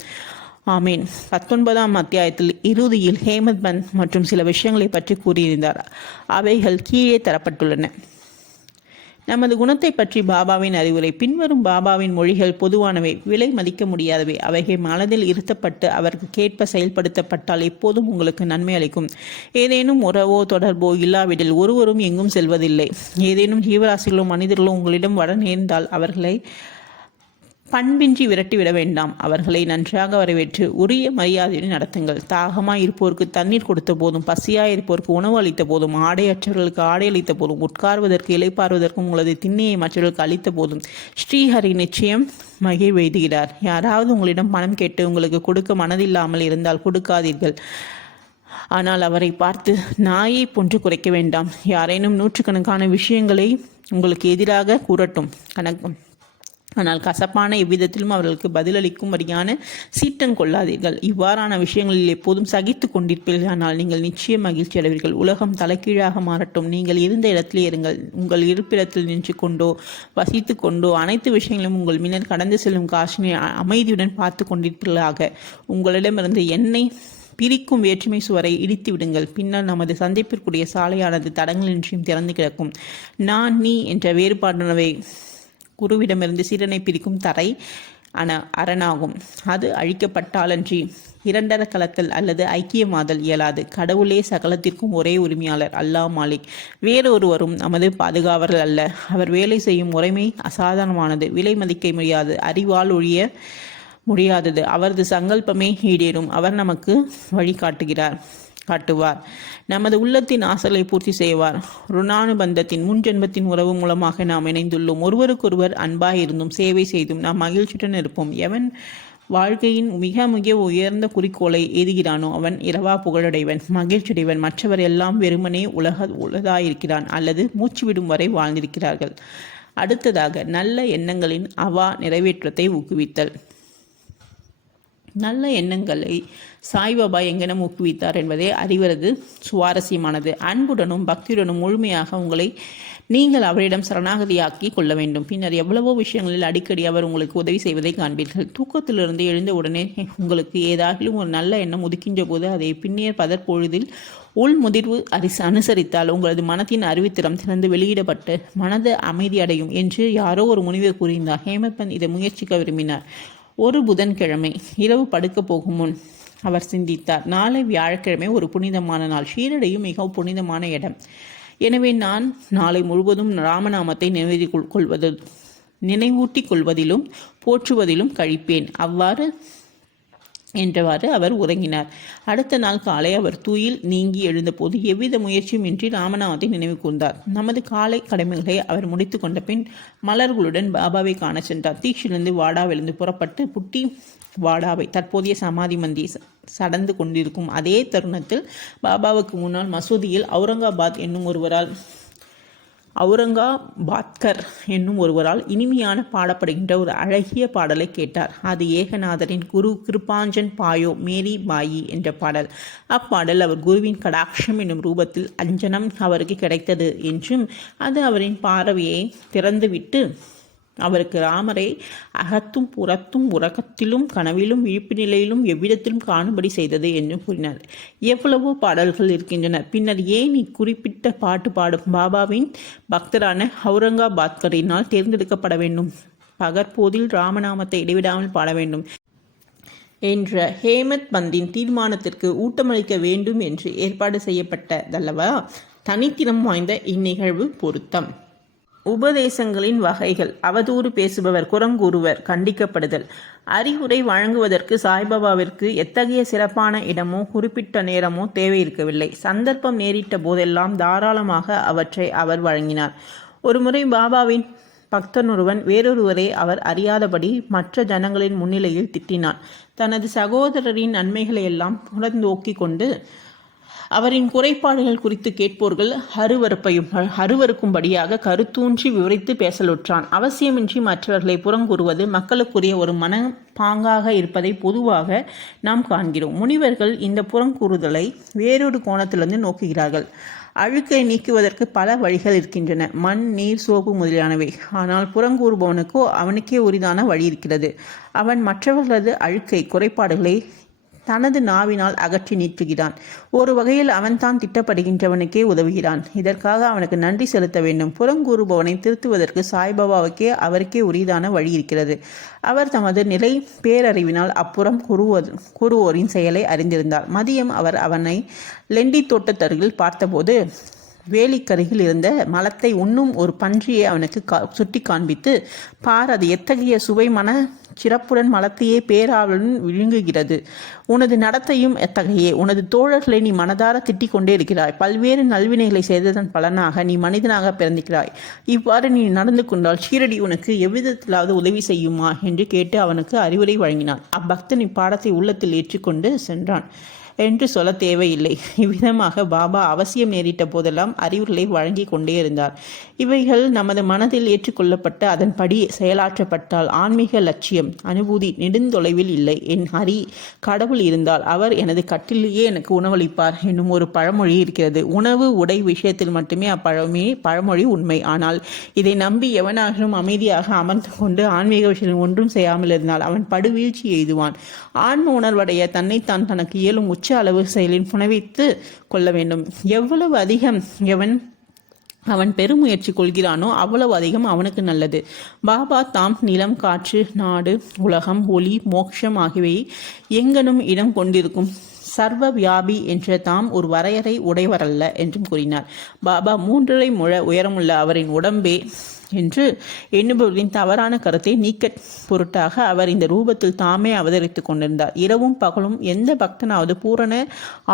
ஆமீன். 19ஆம் அத்தியாயத்தில் இறுதியில் ஹேமபந்த் மற்றும் சில விஷயங்களை பற்றி கூறியிருந்தார். அவைகள் கீழே தரப்பட்டுள்ளன. நமது குணத்தை பற்றி பாபாவின் அறிவுரை. பின்வரும் பாபாவின் மொழிகள் பொதுவானவை, விலை மதிக்க முடியாதவை. அவைகள் மனதில் இருத்தப்பட்டு அவருக்கு கேட்ப செயல்படுத்தப்பட்டால் எப்போதும் உங்களுக்கு நன்மை அளிக்கும். ஏதேனும் உறவோ தொடர்போ இல்லாவிடில் ஒருவரும் எங்கும் செல்வதில்லை. ஏதேனும் ஜீவராசிகளோ மனிதர்களோ உங்களிடம் வர நேர்ந்தால் அவர்களை பண்பின்றி விரட்டிவிட வேண்டாம். அவர்களை நன்றாக வரவேற்று உரிய மரியாதையுடன் நடத்துங்கள். தாகமாய் இருப்போருக்கு தண்ணீர் கொடுத்த போதும், பசியாய் இருப்போருக்கு உணவு அளித்த போதும், ஆடையற்றவர்களுக்கு ஆடை அளித்த போதும், உட்கார்வதற்கு இளைப்பாறுவதற்கும் உங்களது திண்ணையை மற்றவர்களுக்கு அளித்த போதும் ஸ்ரீஹரி நிச்சயம் மகிழ்வெய்துகிறார். யாராவது உங்களிடம் பணம் கேட்டு உங்களுக்கு கொடுக்க மனதில்லாமல் இருந்தால் கொடுக்காதீர்கள். ஆனால் அவரை பார்த்து நாயை போன்று குறைக்க வேண்டாம். யாரேனும் நூற்றுக்கணக்கான விஷயங்களை உங்களுக்கு எதிராக கூறட்டும், ஆனால் கசப்பான எவ்விதத்திலும் அவர்களுக்கு பதிலளிக்கும்படியான சீற்றம் கொள்ளாதீர்கள். இவ்வாறான விஷயங்களில் எப்போதும் சகித்து கொண்டிருப்பீர்கள். ஆனால் நீங்கள் நிச்சயம் மகிழ்ச்சி அடைவீர்கள். உலகம் தலைகீழாக மாறட்டும், நீங்கள் இருந்த இடத்திலே இருங்கள். உங்கள் இருப்பிடத்தில் நின்று கொண்டோ வசித்து கொண்டோ அனைத்து விஷயங்களும் உங்கள் முன்னர் கடந்து செல்லும் காசினை அமைதியுடன் பார்த்து கொண்டிருப்பீர்களாக. உங்களிடமிருந்து என்னை பிரிக்கும் வேற்றுமை சுவரை இடித்து விடுங்கள். பின்னர் நமது சந்திப்பிற்குரிய சாலையானது தடங்களின்றியும் திறந்து கிடக்கும். நான் நீ என்ற வேறுபாடுணவை குருவிடமிருந்து சீரனை பிரிக்கும் தரை அரணாகும். அது அழிக்கப்பட்டாலன்றி இரண்டர கலத்தல் அல்லது ஐக்கியமாதல் இயலாது. கடவுளே சகலத்திற்கும் ஒரே உரிமையாளர், அல்லாஹ் மாலிக். வேறொருவரும் நமது பாதுகாவலர் அல்ல. அவர் வேலை செய்யும் முறைமை அசாதாரணமானது, விலை மதிக்க முடியாது, அறிவால் ஒழிய முடியாதது. அவரது சங்கல்பமே ஈடேறும். அவர் நமக்கு காட்டுவார். நமது உள்ளத்தின் ஆசலை பூர்த்தி செய்வார். ருணானுபந்தத்தின் முன்ஜென்மத்தின் உறவு மூலமாக நாம் இணைந்துள்ளோம். ஒருவருக்கொருவர் அன்பாயிருந்தும் சேவை செய்தும் நாம் மகிழ்ச்சியுடன் இருப்போம். எவன் வாழ்க்கையின் மிக மிக உயர்ந்த குறிக்கோளை எய்துகிறானோ அவன் இரவா புகழடைவன், மகிழ்ச்சியடைவன். மற்றவர் எல்லாம் வெறுமனே உலகாயிருக்கிறான் அல்லது மூச்சு விடும் வரை வாழ்ந்திருக்கிறார்கள். அடுத்ததாக, நல்ல எண்ணங்களின் நிறைவேற்றத்தை ஊக்குவித்தல். நல்ல எண்ணங்களை சாய்பாபா எங்கனம் ஊக்குவித்தார் என்பதை அறிவது சுவாரஸ்யமானது. அன்புடனும் பக்தியுடனும் முழுமையாக உங்களை நீங்கள் அவரிடம் சரணாகதியாக்கி கொள்ள வேண்டும். பின்னர் எவ்வளவோ விஷயங்களில் அடிக்கடி அவர் உங்களுக்கு உதவி செய்வதை காண்பீர்கள். தூக்கத்திலிருந்து எழுந்த உடனே உங்களுக்கு ஏதாகிலும் ஒரு நல்ல எண்ணம் உதிக்கின்ற போது அதை பின்னிய பதற்பொழுதில் உள்முதிர்வு அனுசரித்தால் உங்களது மனத்தின் அறிவுத்திறம் திறந்து வெளியிடப்பட்டு மனது அமைதி அடையும் என்று யாரோ ஒரு முனிவர் கூறினார். ஹேமத் பந்த் இதை முயற்சிக்க விரும்பினார். ஒரு புதன்கிழமை இரவு படுக்க போகும் முன் அவர் சிந்தித்தார். நாளை வியாழக்கிழமை ஒரு புனிதமான நாள். ஷீரடியும் மிகவும் புனிதமான இடம். எனவே நான் நாளை முழுவதும் ராமநாமத்தை நினைவூட்டிக் கொள்வதிலும் போற்றுவதிலும் கழிப்பேன். என்றவாறு அவர் உறங்கினார். அடுத்த நாள் காலை அவர் தூயில் நீங்கி எழுந்தபோது எவ்வித முயற்சியும் இன்றி ராமநாமத்தை நினைவு கூர்ந்தார். நமது காலை கடமைகளை அவர் முடித்து கொண்ட பின் மலர்களுடன் பாபாவை காண சென்றார். தீக்ஷிலிருந்து வாடாவிலிருந்து புறப்பட்டு புட்டி வாடாவை தற்போதைய சமாதி மந்தி சடந்து கொண்டிருக்கும் அதே தருணத்தில் பாபாவுக்கு முன்னால் மசூதியில் அவுரங்காபாத்கர் என்னும் ஒருவரால் இனிமையான பாடப்படுகின்ற ஒரு அழகிய பாடலை கேட்டார். அது ஏகநாதரின் குரு கிருபாஞ்சன் பாயோ மேரி பாயி என்ற பாடல். அப்பாடல் அவர் குருவின் கடாட்சம் என்னும் ரூபத்தில் அஞ்சனம் அவருக்கு கிடைத்தது என்றும் அது அவரின் பார்வையை திறந்துவிட்டு அவருக்கு ராமரை அகத்தும் புறத்தும் உறக்கத்திலும் கனவிலும் விழிப்பு நிலையிலும் எவ்விடத்திலும் காணும்படி செய்தது என்று கூறினார். எவ்வளவோ பாடல்கள் இருக்கின்றன. பின்னர் ஏன் இக்குறிப்பிட்ட பாட்டு பாடும் பாபாவின் பக்தரான அவுரங்காபாத்கரினால் தேர்ந்தெடுக்கப்பட வேண்டும்? பகற்போதில் ராமநாமத்தை இடைவிடாமல் பாட வேண்டும் என்ற ஹேமத் பந்தின் தீர்மானத்திற்கு ஊட்டமளிக்க வேண்டும் என்று ஏற்பாடு செய்யப்பட்டதல்லவா? தனித்திறம் வாய்ந்த இந்நிகழ்வு பொருத்தம். உபதேசங்களின் வகைகள். அவதூறு பேசுபவர், குரங்கூறுவர், கண்டிக்கப்படுதல். அறிவுரை வழங்குவதற்கு சாய்பாபாவிற்கு எத்தகைய சிறப்பான இடமோ குறிப்பிட்ட நேரமோ தேவை இருக்கவில்லை. சந்தர்ப்பம் நேரிட்ட போதெல்லாம் தாராளமாக அவற்றை அவர் வழங்கினார். ஒருமுறை பாபாவின் பக்தனொருவன் வேறொருவரை அவர் அறியாதபடி மற்ற ஜனங்களின் முன்னிலையில் திட்டினான். தனது சகோதரரின் நன்மைகளையெல்லாம் புறந்தோக்கி கொண்டு அவரின் குறைபாடுகள் குறித்து கேட்போர்கள் அருவருக்கும்படியாக கருத்தூன்றி விவரித்து பேசலுற்றான். அவசியமின்றி மற்றவர்களை புறங்கூறுவது மக்களுக்குரிய ஒரு மனப்பாங்காக இருப்பதை பொதுவாக நாம் காண்கிறோம். முனிவர்கள் இந்த புறங்கூறுதலை வேறொரு கோணத்திலிருந்து நோக்குகிறார்கள். அழுக்கை நீக்குவதற்கு பல வழிகள் இருக்கின்றன, மண், நீர், சோப்பு முதலியானவை. ஆனால் புறங்கூறுபவனுக்கோ அவனுக்கே உரிதான வழி இருக்கிறது. அவன் மற்றவர்களது அழுக்கை குறைபாடுகளை தனது நாவினால் அகற்றி நீக்குகிறான். ஒரு வகையில் அவன்தான் திட்டப்படுகின்றவனுக்கே உதவுகிறான். இதற்காக அவனுக்கு நன்றி செலுத்த வேண்டும். புறங்கூறுபவனை திருத்துவதற்கு அவருக்கே உரியதான வழி இருக்கிறது. அவர் தமது நிலை பேரறிவினால் அப்புறம் கூறுவோரின் செயலை அறிந்திருந்தார். மதியம் அவர் அவனை லெண்டி தோட்டத்தருகில் பார்த்தபோது வேலிக்கருகில் இருந்த மலத்தை உண்ணும் ஒரு பன்றியை அவனுக்கு சுட்டி காண்பித்து, பார், அது எத்தகைய சுவை சிறப்புடன் மலத்தையே பேராவலுடன் விழுங்குகிறது. உனது நடத்தையும் எத்தகையே. உனது தோழர்களை நீ மனதார திட்டிக் கொண்டே இருக்கிறாய். பல்வேறு நல்வினைகளை செய்ததன் பலனாக நீ மனிதனாக பிறந்திருக்கிறாய். இவ்வாறு நீ நடந்து கொண்டால் ஷீரடி உனக்கு எவ்விதத்திலாவது உதவி செய்யுமா என்று கேட்டு அவனுக்கு அறிவுரை வழங்கினான். அப்பக்தன் இப்பாடத்தை உள்ளத்தில் ஏற்றுக்கொண்டு சென்றான். என்று சொல்ல தேவையில்லை. இவ்விதமாக பாபா அவசியம் நேரிட்ட போதெல்லாம் அறிவுரைகளை வழங்கி கொண்டே இருந்தார். இவைகள் நமது மனதில் ஏற்றுக்கொள்ளப்பட்டு அதன்படி செயலாற்றப்பட்டால் ஆன்மீக லட்சியம் அனுபூதி நெடுந்தொலைவில் இல்லை. என் ஹரி கடவுள் இருந்தால் அவர் எனது கட்டிலேயே எனக்கு உணவளிப்பார் என்னும் ஒரு பழமொழி இருக்கிறது. உணவு உடை விஷயத்தில் மட்டுமே பழமொழி உண்மை. ஆனால் இதை நம்பி எவனாகவும் அமைதியாக அமர்ந்து கொண்டு ஆன்மீக விஷயத்தில் ஒன்றும் செய்யாமல் இருந்தால் அவன் படுவீழ்ச்சி எய்துவான். ஆன்ம உணர்வடைய தன்னைத்தான் தனக்கு இயலும் உச்ச அளவு செயலில் புனவைத்து கொள்ள வேண்டும். எவ்வளவு அதிகம் அவன் பெருமுயற்சி கொள்கிறானோ அவ்வளவு அதிகம் அவனுக்கு நல்லது. பாபா தாம் நிலம், காற்று, நாடு, உலகம், ஒளி, மோட்சம் ஆகியவை எங்கனும் இடம் கொண்டிருக்கும் சர்வ வியாபி என்ற தாம் ஒரு வரையறை உடையவரல்ல என்றும் கூறினார். பாபா 3.5 முழ உயரமுள்ள அவரின் உடம்பே என்று எண்ணுபவர்களின் தவறான கருத்தை நீக்க பொருட்டாக அவர் இந்த ரூபத்தில் தாமே அவதரித்துக் கொண்டிருந்தார். இரவும் பகலும் எந்த பக்தனாவது பூரண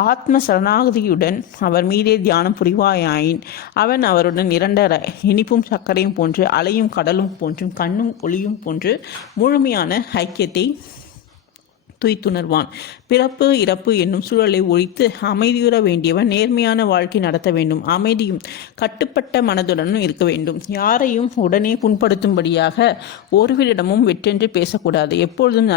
ஆத்ம சரணாகதியுடன் அவர் மீதே தியானம் புரிவாயாயின் அவன் அவருடன் இரண்டர இனிப்பும் சர்க்கரையும் போன்று, அலையும் கடலும் போன்றும், கண்ணும் ஒளியும் போன்று முழுமையான ஐக்கியத்தை துய்த்துணர்வான். பிறப்பு இறப்பு என்னும் சூழலை ஒழித்து அமைதியுற வேண்டியவன் நேர்மையான வாழ்க்கை நடத்த வேண்டும். அமைதியும் கட்டுப்பட்ட மனதுடனும் இருக்க வேண்டும். யாரையும் உடனே புண்படுத்தும்படியாக ஒருவரிடமும் வெற்றென்று பேசக்கூடாது. எப்பொழுதும்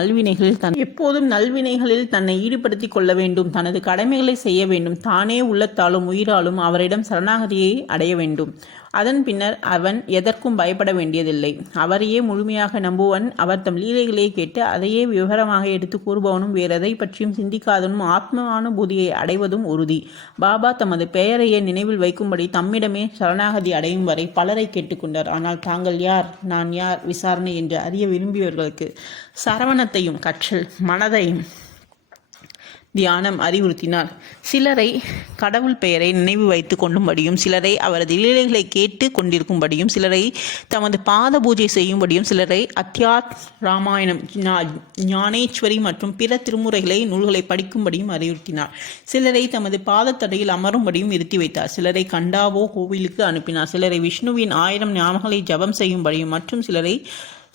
நல்வினைகளில் தன்னை ஈடுபடுத்திக் கொள்ள வேண்டும். தனது கடமைகளை செய்ய வேண்டும். தானே உள்ளத்தாலும் உயிராலும் அவரிடம் சரணாகதியை அடைய வேண்டும். அதன் பின்னர் அவன் எதற்கும் பயப்பட வேண்டியதில்லை. அவரையே முழுமையாக நம்புவன் அவர் தம் லீலைகளை கேட்டு அதையே விவரமாக எடுத்து கூறுபவனும் வேறெதை பற்றியும் சிந்திக்காதவனும் ஆத்மானுபூதியை அடைவதும் உறுதி. பாபா தமது பெயரையே நினைவில் வைக்கும்படி தம்மிடமே சரணாகதி அடையும் வரை பலரை கேட்டுக்கொண்டார். ஆனால் தாங்கள் யார், நான் யார் விசாரணை என்று அறிய விரும்பியவர்களுக்கு சரவணத்தையும் கற்றல் மனதையும் தியானம் அறிவுறுத்தினார். சிலரை கடவுள் பெயரை நினைவு வைத்து கொள்ளும்படியும், சிலரை அவரது லீலைகளை கேட்டு கொண்டிருக்கும்படியும், சிலரை தமது பாத பூஜை செய்யும்படியும், சிலரை அத்தியாத் ராமாயணம், ஞானேஸ்வரி மற்றும் பிற திருமுறைகளை நூல்களை படிக்கும்படியும் அறிவுறுத்தினார். சிலரை தமது பாதத்தடையில் அமரும்படியும் நிறுத்தி வைத்தார். சிலரை கண்டாவோ கோவிலுக்கு அனுப்பினார். சிலரை விஷ்ணுவின் 1000 நாமங்களை ஜபம் செய்யும்படியும் மற்றும் சிலரை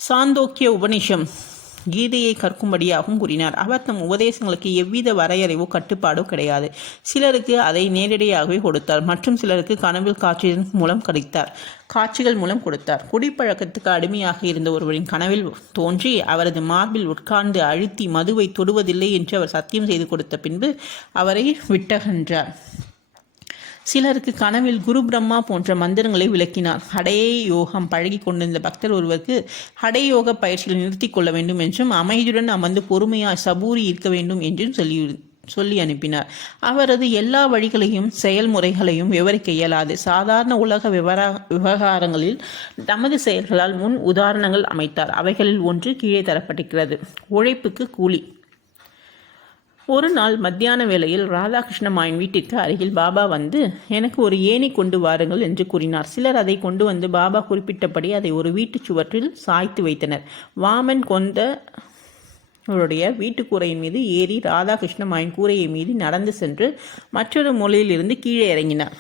சாந்தோக்கிய உபநிஷம் கீதையை கற்கும்படியாகவும் கூறினார். அவர் தம் உபதேசங்களுக்கு எவ்வித வரையறைவோ கட்டுப்பாடோ கிடையாது. சிலருக்கு அதை நேரடியாகவே கொடுத்தார் மற்றும் சிலருக்கு கனவில் காட்சிகள் மூலம் கொடுத்தார். குடிப்பழக்கத்துக்கு அடிமையாக இருந்த ஒருவரின் கனவில் தோன்றி அவரது மார்பில் உட்கார்ந்து அழுத்தி மதுவை தொடுவதில்லை என்று அவர் சத்தியம் செய்து கொடுத்த பின்பு அவரை விட்டகன்றார். சிலருக்கு கனவில் குரு பிரம்மா போன்ற மந்திரங்களை விளக்கினார். ஹடே யோகம் பழகி கொண்டிருந்த பக்தர் ஒருவருக்கு ஹடே யோக பயிற்சியில் நிறுத்தி கொள்ள வேண்டும் என்றும் அமைதியுடன் அமர்ந்து பொறுமையாய் சபூரி இருக்க வேண்டும் என்றும் சொல்லி அனுப்பினார். அவரது எல்லா வழிகளையும் செயல்முறைகளையும் விவரிக்க இயலாது. சாதாரண உலக விவகாரங்களில் நமது செயல்களால் முன் உதாரணங்கள் அமைத்தார். அவைகளில் ஒன்று கீழே தரப்பட்டிருக்கிறது. உழைப்புக்கு கூலி. ஒரு நாள் மத்தியான வேளையில் ராதாகிருஷ்ணமாயின் வீட்டிற்கு அருகில் பாபா வந்து எனக்கு ஒரு ஏணி கொண்டு வாருங்கள் என்று கூறினார். சிலர் அதை கொண்டு வந்து பாபா குறிப்பிட்டபடி அதை ஒரு வீட்டுச் சுவற்றில் சாய்த்து வைத்தனர். வாமன் கொண்டவருடைய வீட்டுக்கூரையின் மீது ஏறி ராதாகிருஷ்ணமாயின் கூரையை மீது நடந்து சென்று மற்றொரு மூலையிலிருந்து கீழே இறங்கினார்.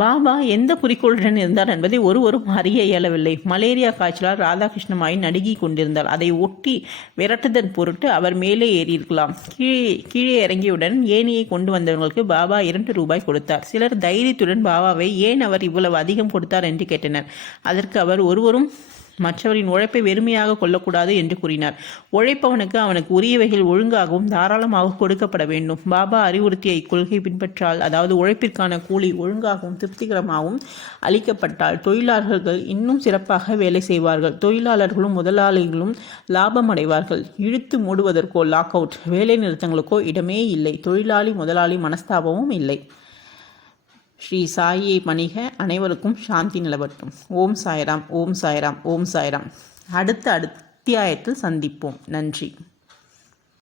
பாபா எந்த குறிக்கோளுடன் இருந்தார் என்பதை ஒருவரும் அறிய இயலவில்லை. மலேரியா காய்ச்சலால் ராதாகிருஷ்ணமாய் நடுங்கி கொண்டிருந்தார். அதை ஒட்டி விரட்டுதன் பொருட்டு அவர் மேலே ஏறியிருக்கலாம். கீழே இறங்கியவுடன் ஏணியை கொண்டு வந்தவர்களுக்கு பாபா 2 ரூபாய் கொடுத்தார். சிலர் தைரியத்துடன் பாபாவை ஏன் அவர் இவ்வளவு அதிகம் கொடுத்தார் என்று கேட்டனர். அதற்கு அவர் ஒருவரும் மற்றவரின் உழைப்பை வெறுமையாக கொள்ளக்கூடாது என்று கூறினார். உழைப்பவனுக்கு அவனுக்கு உரியவைகள் ஒழுங்காகவும் தாராளமாக கொடுக்கப்பட வேண்டும். பாபா அறிவுறுத்திய இக்கொள்கை பின்பற்றால், அதாவது உழைப்பிற்கான கூலி ஒழுங்காகவும் திருப்திகரமாகவும் அளிக்கப்பட்டால் தொழிலாளர்கள் இன்னும் சிறப்பாக வேலை செய்வார்கள். தொழிலாளர்களும் முதலாளிகளும் லாபம் அடைவார்கள். இழுத்து மூடுவதற்கோ லாக் அவுட் வேலை நிறுத்தங்களுக்கோ இடமே இல்லை. தொழிலாளி முதலாளி மனஸ்தாபமும் இல்லை. ஸ்ரீ சாயியை பணிக. அனைவருக்கும் சாந்தி நிலவட்டும். ஓம் சாய்ராம், ஓம் சாய்ராம், ஓம் சாய்ராம். அடுத்த அத்தியாயத்தில் சந்திப்போம். நன்றி.